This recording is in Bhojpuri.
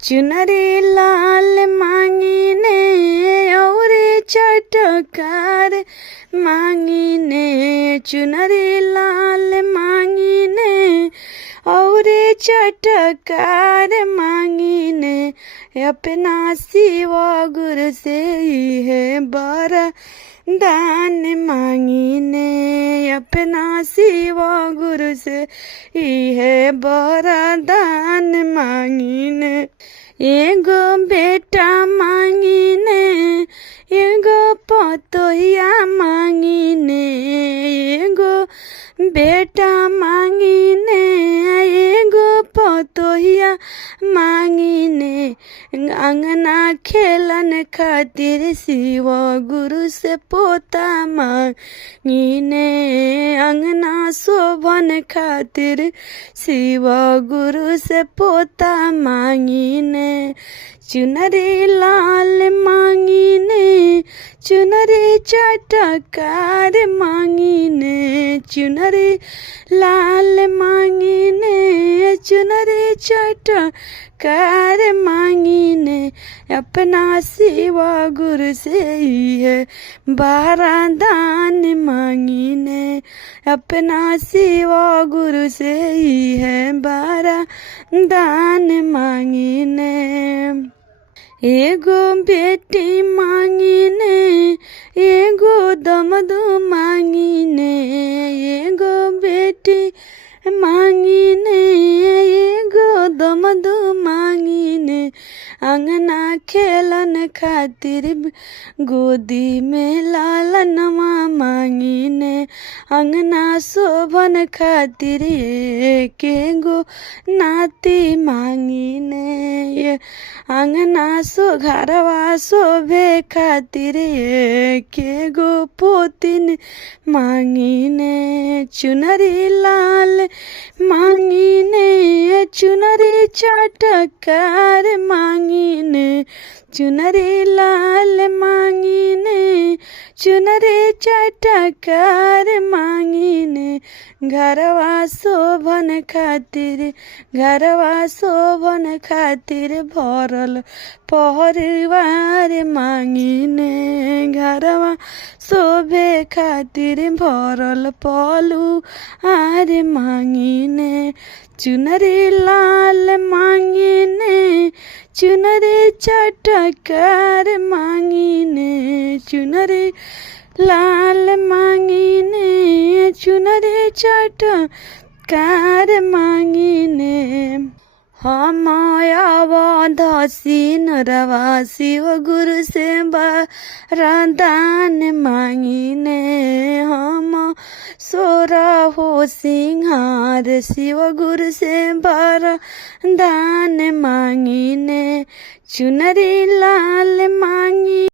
चुनरी लाल मांगिने और चटकार मांगिने, चुनरी लाल मांगिने और चटकार मांगिने, अपना शिवा गुरु से ही है वरदान मांगिने, अपना शिवा गुरु से ही है वरदान मांगिने। एगो बेटा मांगिने, एगो पतोहिया मांगिने, एगो बेटा मांगिने, एगो पतोहिया मांगिने, अंगना खेलन खातिर शिवा गुरु से पोता मांगिने, अंगना शोभन खातिर शिवा गुरु से पोता मांगिने। चुनरी लाल मांगिने, चुनरी चटकार मांगिने, चुनरी लाल मांगिने, चुनरी चटकार मांगिने, अपना शिवा गुरु से ही है वरदान मांगिने, अपना शिवा गुरु से ही है वरदान मांगिने। एगो बेटी मांगिने, एगो दमदू मांगिने, एगो बेटी मांगिने, एगो दमदू मांगिने, अंगना खेलन खातिर गोदी में लालनवा मांगिने, अंगना शोभन खातिर एकेगो नाती मांगिने, अंगना घरवा शोभे खातिर एकेगो पोतिन मांगिने। चुनरी लाल मांगिने, चुनरी चटकार मांगिने, चुनरी लाल मांगिने, चुनरी चटकार मांगिने, घरवा शोभन खातिर, घरवा शोभन खातिर भरल परिवार मांगिने, घरवा शोभे खातिर भरल परिवार मांगिने। चुनरी लाल मांगिने, चुनरी चटकार मांगिने, चुनरी लाल मांगिने, चुनरी चटकार मांगिने। हम अवधसी नरवा शिव गुरु से वरदान मांगिने, हम सोरहो सिंहार शिव गुरु से वरदान मांगिने। चुनरी लाल मांगी